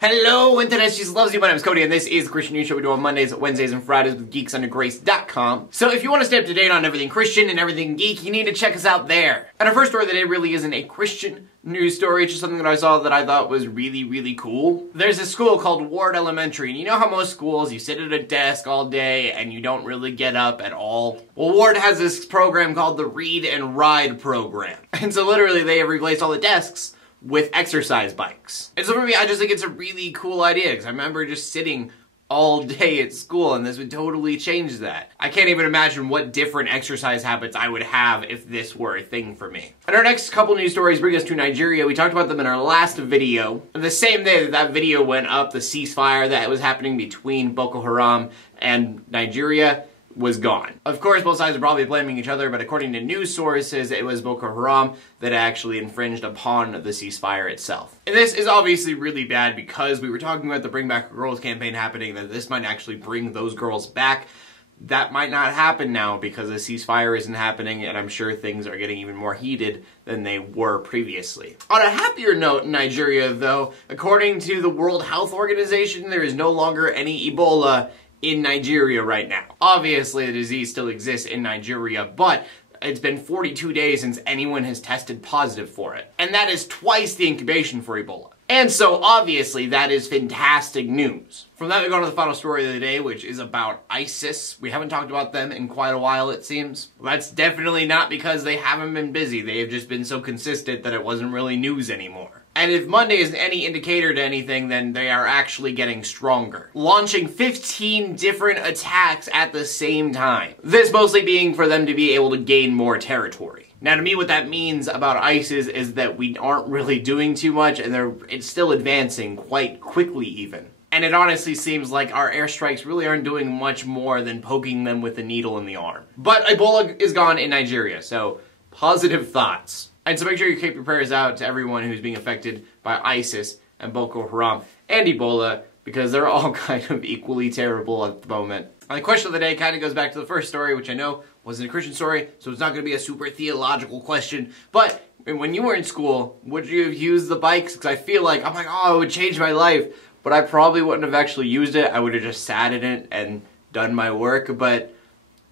Hello, Internet, she loves you. My name is Cody, and this is the Christian News Show we do on Mondays, Wednesdays, and Fridays with geeksundergrace.com. So if you want to stay up to date on everything Christian and everything geek, you need to check us out there. And our first story of the day really isn't a Christian news story, it's just something that I saw that I thought was really cool. There's a school called Ward Elementary, and you know how most schools, you sit at a desk all day and you don't really get up at all? Well, Ward has this program called the Read and Ride program. And so literally they have replaced all the desks with exercise bikes. And so for me, I just think it's a really cool idea, because I remember just sitting all day at school, and this would totally change that. I can't even imagine what different exercise habits I would have if this were a thing for me. And our next couple news stories bring us to Nigeria. We talked about them in our last video. And the same day that that video went up, the ceasefire that was happening between Boko Haram and Nigeria was gone. Of course, both sides are probably blaming each other, but according to news sources, it was Boko Haram that actually infringed upon the ceasefire itself. And this is obviously really bad, because we were talking about the Bring Back Girls campaign happening, that this might actually bring those girls back. That might not happen now because the ceasefire isn't happening, and I'm sure things are getting even more heated than they were previously. On a happier note in Nigeria, though, according to the World Health Organization, there is no longer any Ebola in Nigeria right now. Obviously, the disease still exists in Nigeria, but it's been 42 days since anyone has tested positive for it. And that is twice the incubation for Ebola. And so, obviously, that is fantastic news. From that, we go on to the final story of the day, which is about ISIS. We haven't talked about them in quite a while, it seems. Well, that's definitely not because they haven't been busy. They have just been so consistent that it wasn't really news anymore. And if Monday is any indicator to anything, then they are actually getting stronger, launching 15 different attacks at the same time. This mostly being for them to be able to gain more territory. Now, to me, what that means about ISIS is that we aren't really doing too much, and it's still advancing quite quickly even. And it honestly seems like our airstrikes really aren't doing much more than poking them with a needle in the arm. But Ebola is gone in Nigeria, so positive thoughts. And so make sure you keep your prayers out to everyone who's being affected by ISIS and Boko Haram and Ebola, because they're all kind of equally terrible at the moment. And the question of the day kind of goes back to the first story, which I know wasn't a Christian story, so it's not going to be a super theological question. But when you were in school, would you have used the bikes? Because I feel like, I'm like, oh, it would change my life. But I probably wouldn't have actually used it. I would have just sat in it and done my work. But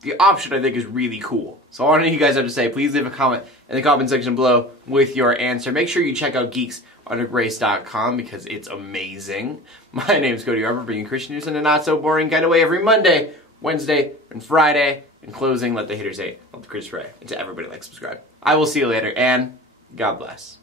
the option, I think, is really cool. So I want to know what you guys have to say. Please leave a comment in the comment section below with your answer. Make sure you check out geeksundergrace.com because it's amazing. My name is Cody, bringing Christian news in a not-so-boring kind of way every Monday, Wednesday, and Friday. In closing, let the haters hate, let the critics pray, and to everybody like, subscribe. I will see you later, and God bless.